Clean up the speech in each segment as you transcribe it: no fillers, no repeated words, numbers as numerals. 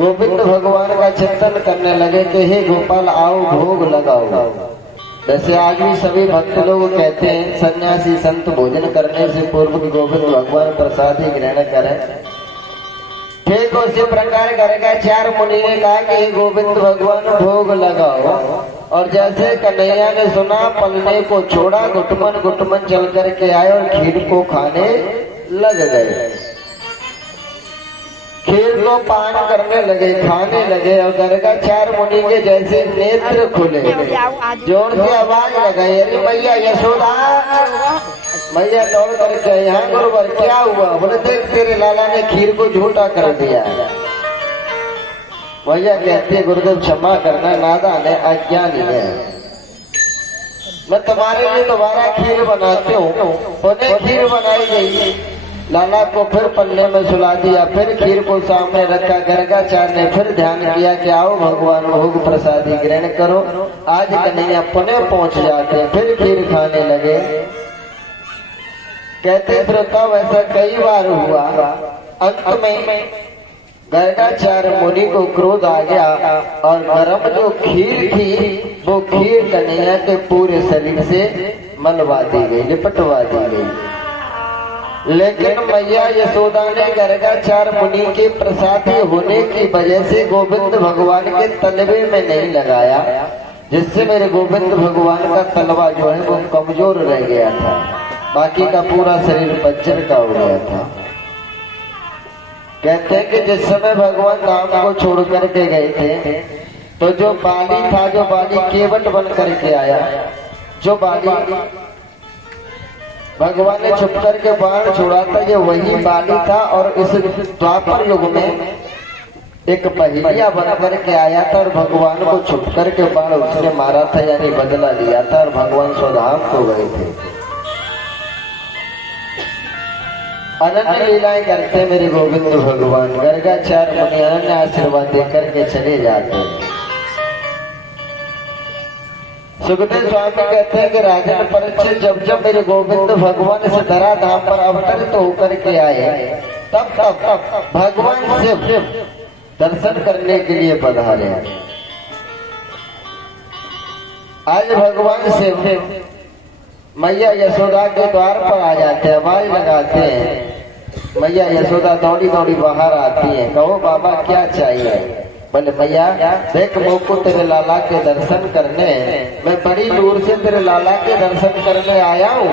गोविंद भगवान का चिंतन करने लगे कि हे गोपाल आओ भोग लगाओ। वैसे आज भी सभी भक्त लोग कहते हैं सन्यासी संत भोजन करने से पूर्व गोविंद भगवान प्रसाद ही ग्रहण करें। ठीक उसी प्रकार करेगा। चार मुनि ने कहा कि हे गोविंद भगवान भोग लगाओ, और जैसे कन्हैया ने सुना पलने को छोड़ा, घुटमन घुटमन चल करके आए और खीर को खाने लग गए। खीर को पान करने लगे, खाने लगे, और गरगा चार मुनि के जैसे नेत्र खुले, जोर से आवाज लगाई, अरे मैया यशोदा। मैया दौड़ करके यहाँ गुरुवर क्या हुआ? बोले देख तेरे लाला ने खीर को झूठा कर दिया। मैया कहते गुरुदेव क्षमा करना, नादान है, अज्ञानी है। मैं तुम्हारे लिए दोबारा खीर बनाती हूँ। उन्हें खीर बनाई गई, लाला को फिर पल्ले में सुला दिया, फिर खीर को सामने रखा। गर्गाचार्य ने फिर ध्यान किया कि आओ भगवान भोग प्रसादी ग्रहण करो। आज कन्हैया पुनः पहुंच जाते, फिर खीर खाने लगे। कहते श्रोता वैसा कई बार हुआ। अंत में गर्गाचार्य मुनि को क्रोध आ गया और गरम जो खीर थी वो खीर कन्हैया के पूरे शरीर से मनवा दी गई, लिपटवा दी गई। लेकिन मैया यशोदा ने गर्गाचार्य मुनि के प्रसादी होने की वजह से गोविंद भगवान के तलवे में नहीं लगाया, जिससे मेरे गोविंद भगवान का तलवा जो है वो कमजोर रह गया था, बाकी का पूरा शरीर बज्र का हो गया था। कहते हैं कि जिस समय भगवान धाम को छोड़ करके गए थे तो जो बाली था, जो बाली केवट बन करके आया, जो बाली भगवान ने छुप करके बाण छोड़ा था, ये वही बाली था। और इस द्वापर युग में एक पहिया बन करके आया था और भगवान को छुप करके बाण उसने मारा था, यानी बदला लिया था, और भगवान स्वधाम को गए थे। अनन्य लीलाएं करते मेरे गोविंद भगवान। गर्गाचार्य मुनि अनन्य आशीर्वाद देकर के चले जाते हैं। सुखदेव स्वामी कहते हैं कि राजन परीक्षित जब जब मेरे गोविंद भगवान इस धरा धाम पर अवतरित होकर के आए, तब तब भगवान से दर्शन करने के लिए पधारे। आज भगवान से मैया यशोदा के द्वार पर आ जाते हैं, आवाज लगाते हैं। मैया यशोदा दौड़ी दौड़ी बाहर आती है। कहो बाबा क्या चाहिए? बोले मैया देख मोको तेरे लाला के दर्शन करने, मैं बड़ी दूर से तेरे लाला के दर्शन करने आया हूँ।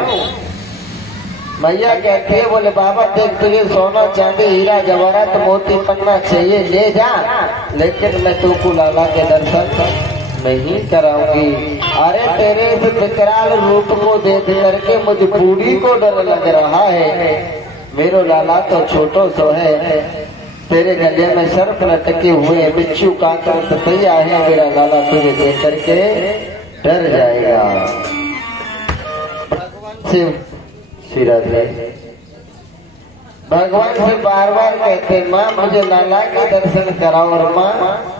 मैया कहती है बोले बाबा देख तुझे सोना चांदी हीरा जवाहरात मोती पन्ना चाहिए ले जा, लेकिन मैं तुमको लाला के दर्शन नहीं कराऊंगी। अरे तेरे इस विकराल रूप को देख करके मुझे बूढ़ी को डर लग रहा है। मेरो लाला तो छोटो सो है, तेरे गले में सर्प लटके हुए बिच्छू कांकर ततैया है, मेरा लाला तुझे देख करके डर जाएगा। भगवान से भगवान से बार बार कहते माँ मुझे लाला के दर्शन कराओ, और माँ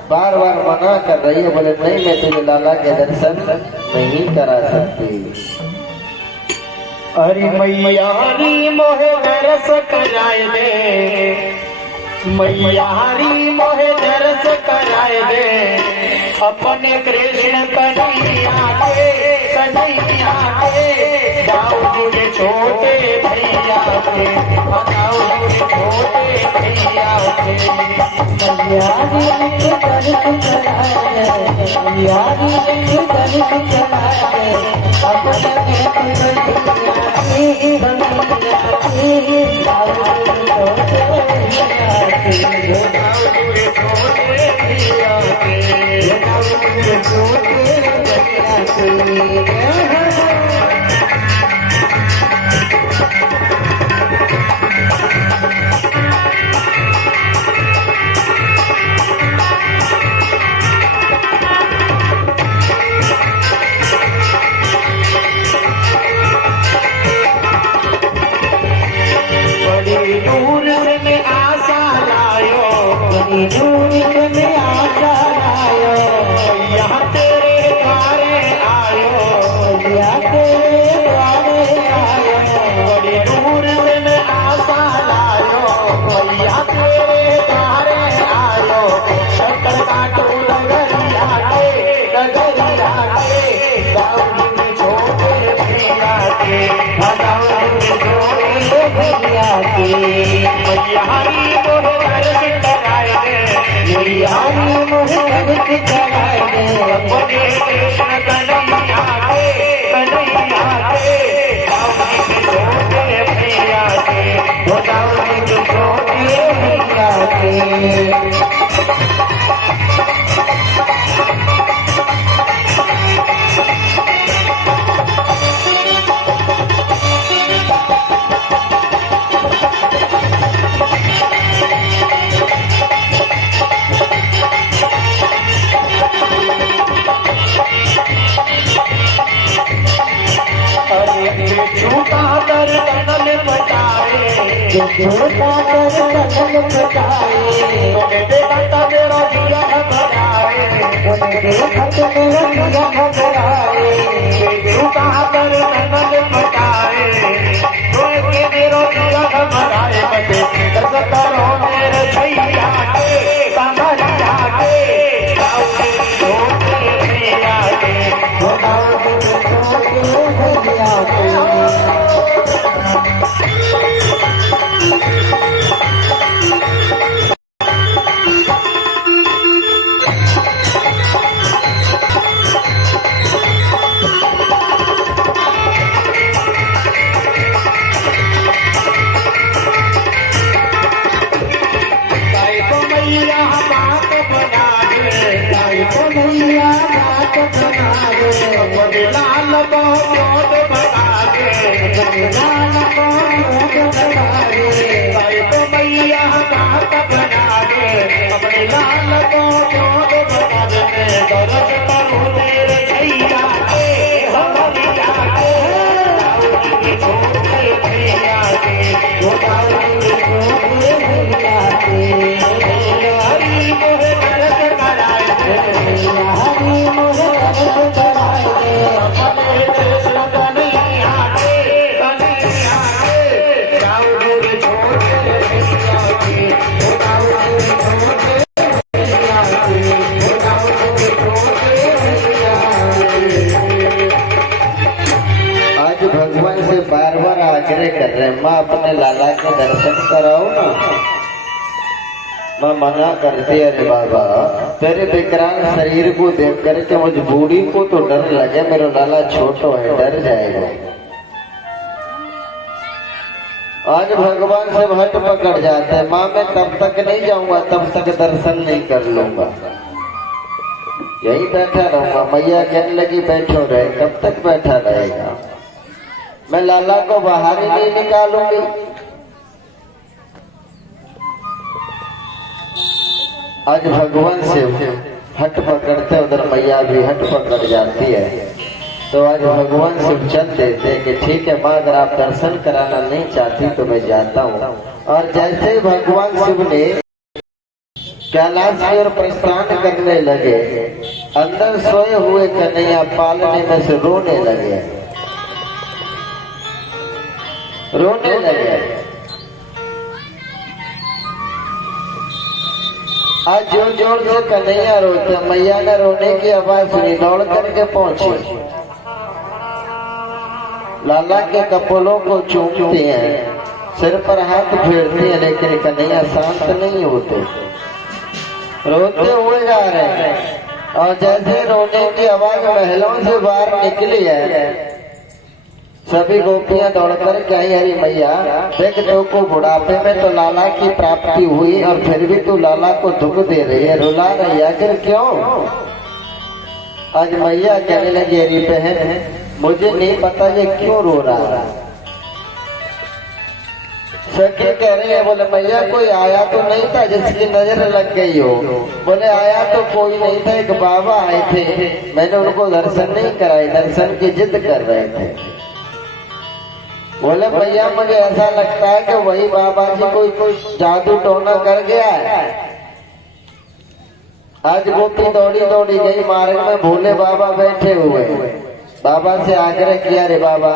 बार बार मना कर रही है। बोले नहीं मैं तुझे लाला के दर्शन नहीं करा सकती। अरे मैया मोहे दरस कराए दे, मैया मोहे दरस कराए दे, अपने कृष्ण कन्हैया के दाऊद के छोटे भैया के, दाऊद के छोटे भैया के। मैया दर्शन कराए, मैया दर्शन कराए, अपने मोहे कनक चढ़ाए दे अपने कृष्ण कन्हैया के बाबूजी के छोटे भैया के बाबूजी के छोटे भैया के झूठा कर कनल बचाए झूठा कर कनल बचाए देखा मेरा दिया घबराए देखा मेरा दिया घबराए झूठा कर कनल बचाए मेरा दिया घबराए बचे दस करो मेरे भैया के कमरिया के छोटे भैया के लाल बहुत बना दे लाल बहुत बना दे भाई तो मैया बात बना दे अपने लाल बहुत बना दे दर्द करो मेरे भैया के हमारी जाके बाबूजी के छोटे भैया के बाबूजी के छोटे भैया के हरी मोहे दर्द कराए हरी मोहे दर्द कराए आज भगवान से बार बार आग्रह कर रहे हैं, माँ अपने लाला के दर्शन कराओ ना। मैं मना करती अरे बाबा तेरे विकराल शरीर को देख करके मुझ बूढ़ी को तो डर लगे, मेरा लाला छोटो है डर जाएगा। आज भगवान से भट्ट पकड़ जाते हैं, माँ मैं तब तक नहीं जाऊंगा तब तक दर्शन नहीं कर लूंगा, यही बैठा रहूंगा। मैया कहने लगी बैठो रहे, कब तक बैठा रहेगा, मैं लाला को बाहर ही नहीं निकालूंगी। आज भगवान से हट पकड़ते उधर मैया भी हट पकड़ जाती है। तो आज भगवान शिव चल देते कि ठीक है माँ अगर आप दर्शन कराना नहीं चाहती तो मैं जाता हूँ। और जैसे ही भगवान शिव ने कैलाश की ओर प्रस्थान करने लगे, अंदर सोए हुए कन्हैया पालने में से रोने लगे। आज जोर जोर से कन्हैया रोते, मैया ने रोने की आवाज सुनी, दौड़ करके पहुंची, लाला के कपोलों को चूमती हैं, सिर पर हाथ फेरती हैं, लेकिन कन्हैया शांत नहीं होते, रोते हुए जा रहे हैं। और जैसे रोने की आवाज महलों से बाहर निकली है, सभी गोपियां दौड़कर के आई, हरी मैया देख तो को बुढ़ापे में तो लाला की प्राप्ति हुई और फिर भी तू लाला को दुख दे रही है, रुला रही है, आखिर क्यों? आज मैया कहने लगी हरी बहन मुझे नहीं पता ये क्यों रो रहा है। सखी कह रही है, बोले मैया कोई आया तो नहीं था जिसकी नजर लग गई हो? बोले आया तो कोई नहीं था, एक बाबा आए थे, मैंने उनको दर्शन नहीं कराए, दर्शन की जिद कर रहे थे। बोले भैया मुझे ऐसा लगता है कि वही बाबा जी कोई जादू टोना कर गया है। आज गोपी दौड़ी दौड़ी गई, मार्ग में भोले बाबा बैठे हुए, बाबा से आग्रह किया, रे बाबा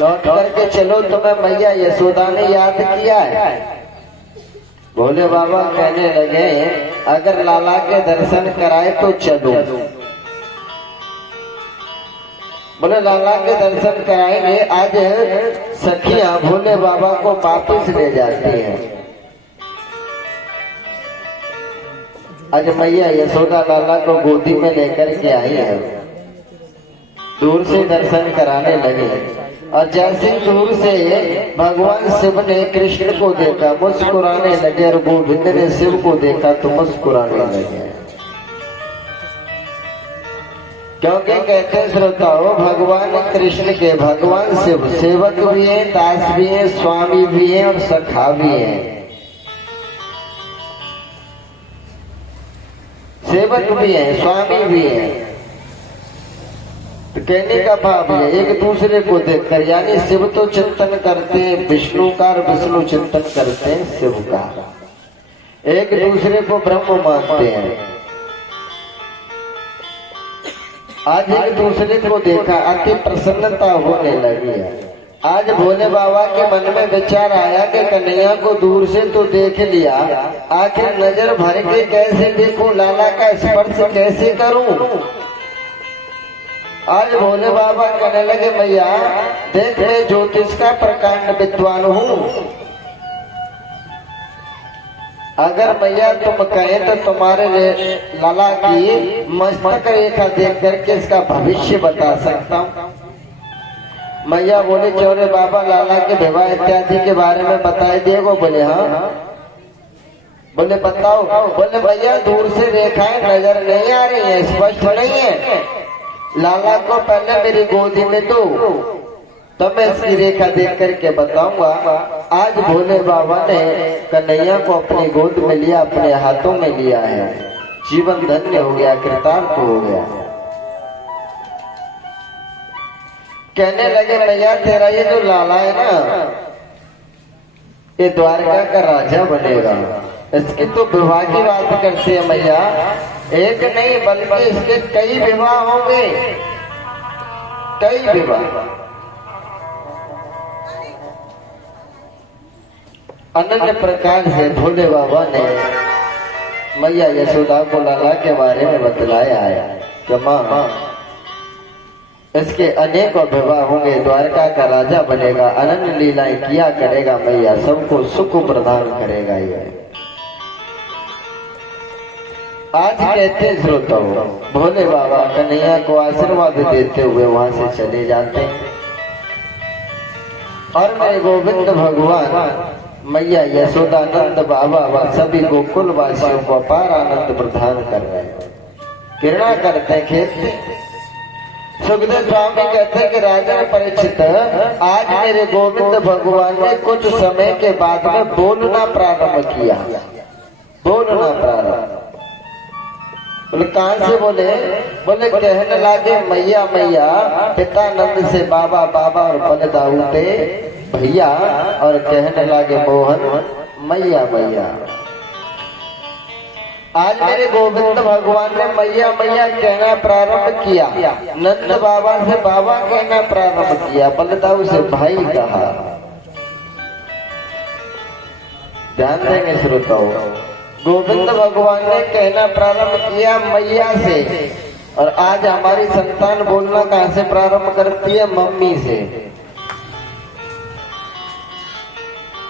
लौट करके चलो, तुम्हें मैया यशोदा ने याद किया है। भोले बाबा कहने लगे अगर लाला के दर्शन कराए तो चलो। बोले लाला के दर्शन कराएंगे। आज सखियां भोले बाबा को वापस ले जाती हैं। आज मैया यशोदा लाला को गोदी में लेकर के आई है। दूर से दर्शन कराने लगे और जैसे दूर से भगवान शिव ने कृष्ण को देखा मुस्कुराने लगे और गोविंद ने शिव को देखा तो मुस्कुराने लगे। क्योंकि कहते श्रोताओं भगवान कृष्ण के भगवान शिव सेवक भी हैं, दास भी हैं, स्वामी भी हैं और सखा भी हैं। सेवक भी हैं, स्वामी भी हैं। तो कहने का भाव है एक दूसरे को देखकर, यानी शिव तो चिंतन करते हैं विष्णु का और विष्णु चिंतन करते हैं शिव का, एक दूसरे को ब्रह्म मानते हैं। आज एक दूसरे को देखा अति प्रसन्नता होने लगी है। आज भोले बाबा के मन में विचार आया कि कन्हैया को दूर से तो देख लिया, आखिर नजर भर के कैसे देखूं, लाला का स्पर्श कैसे करूं। आज भोले बाबा कहने लगे मैया देख मैं ज्योतिष का प्रकांड विद्वान हूँ, अगर मैया तुम कहे तो तुम्हारे लाला की मस्तक रेखा देख करके इसका भविष्य बता सकता हूँ। मैया बोले क्यों रे बाबा, लाला के विवाह इत्यादि के बारे में बताए दिएगो। बोले हाँ। बोले बताओ। बोले भैया दूर से रेखाएं नजर नहीं आ रही है, स्पष्ट नहीं है, लाला को पहले मेरी गोदी में दो तब मैं इसकी रेखा देख करके बताऊंगा। आज भोले बाबा ने कन्हैया को अपनी गोद में लिया, अपने हाथों में लिया है, जीवन धन्य हो गया, कृतार्थ हो गया। कहने लगे मैया तेरा ये जो लाला है ना ये द्वारका का राजा बनेगा, इसकी तो विवाह की बात करती है मैया, एक नहीं बल्कि इसके कई विवाह होंगे, कई विवाह। अनन्य प्रकार से भोले बाबा ने मैया यशोदा को लाला के बारे में बतलाया है कि माँ इसके अनेक विवाह होंगे, द्वारका का राजा बनेगा, अनन्य लीलाएं किया करेगा, मैया सबको सुख प्रदान करेगा। ये आज कहते श्रोताओं भोले बाबा कन्हैया को आशीर्वाद देते हुए वहां से चले जाते हैं और मेरे गोविंद भगवान मैया यशोदानंद बाबा व सभी गोकुल वासियों को अपार आनंद प्रदान कर रहे हैं, किरणा करते हैं, खेलते। सुखदेव स्वामी कहते हैं कि राजा परीक्षित आज मेरे गोविंद भगवान ने कुछ समय के बाद में बोलना प्रारंभ किया, बोलना प्रारंभ। बोले कहां से बोले? बोले कहने लगे मैया मैया, पितानंद से बाबा बाबा और बलदाऊते भैया, और कहने लगे मोहन मैया मैया। आज मेरे गोविंद भगवान ने मैया मैया कहना प्रारंभ किया, नंद बाबा से बाबा कहना प्रारंभ किया, बलदाऊ से भाई कहा। ध्यान देंगे श्रोताओं, गोविंद भगवान ने कहना प्रारंभ किया मैया से, और आज हमारी संतान बोलना कहां से प्रारंभ करती है? मम्मी से।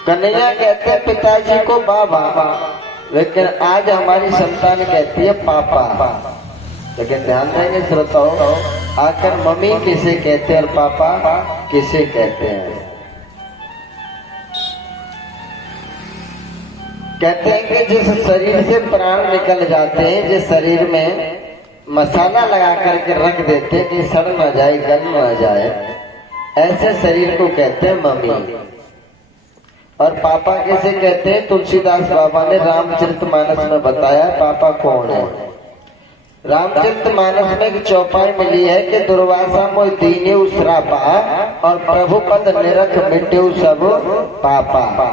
कन्हैया कहते हैं पिताजी को बाबा, लेकिन आज हमारी संतान कहती है पापा। लेकिन ध्यान देंगे श्रोताओं, आखिर मम्मी किसे कहते हैं और पापा किसे कहते हैं? कहते हैं कि जिस शरीर से प्राण निकल जाते हैं, जिस शरीर में मसाला लगा करके रख देते हैं कि सड़ ना जाए, गल ना जाए, ऐसे शरीर को कहते हैं मम्मी। और पापा किसे कहते हैं? तुलसीदास बाबा ने रामचरितमानस में बताया पापा कौन है। रामचरितमानस में एक चौपाई मिली है कि दुर्वासा मोहि दीन्यु श्रापा, और प्रभु पद निरख मिट्यु सब पापा।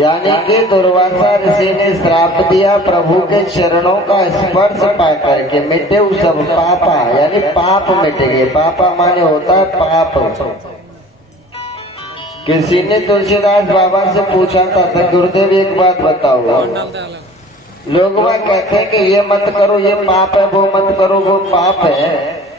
यानी कि दुर्वासा ऋषि ने श्राप दिया, प्रभु के चरणों का स्पर्श पा करके मिटे सब पापा, यानी पाप मिट गए। पापा माने होता है पाप। किसी ने तुलसीदास बाबा से पूछा था गुरुदेव एक बात बताओ, लोग वह कहते हैं कि ये मत करो ये पाप है, वो मत करो वो पाप है,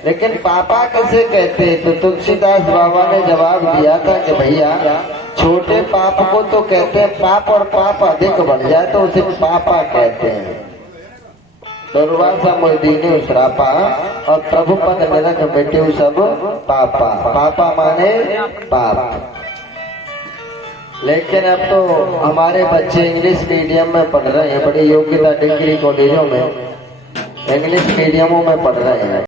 लेकिन पापा कैसे कहते हैं? तो तुलसीदास बाबा ने जवाब दिया था कि भैया छोटे पाप को तो कहते हैं पाप, और पाप अधिक बढ़ जाए तो उसे पापा कहते हैं। दुर्वासा मुदीने श्रापा और प्रभु पद नरक मिटे सब पापा। पापा माने पाप। लेकिन अब तो हमारे बच्चे इंग्लिश मीडियम में पढ़ रहे हैं, बड़ी योग्यता डिग्री कॉलेजों में इंग्लिश मीडियमों में पढ़ रहे हैं।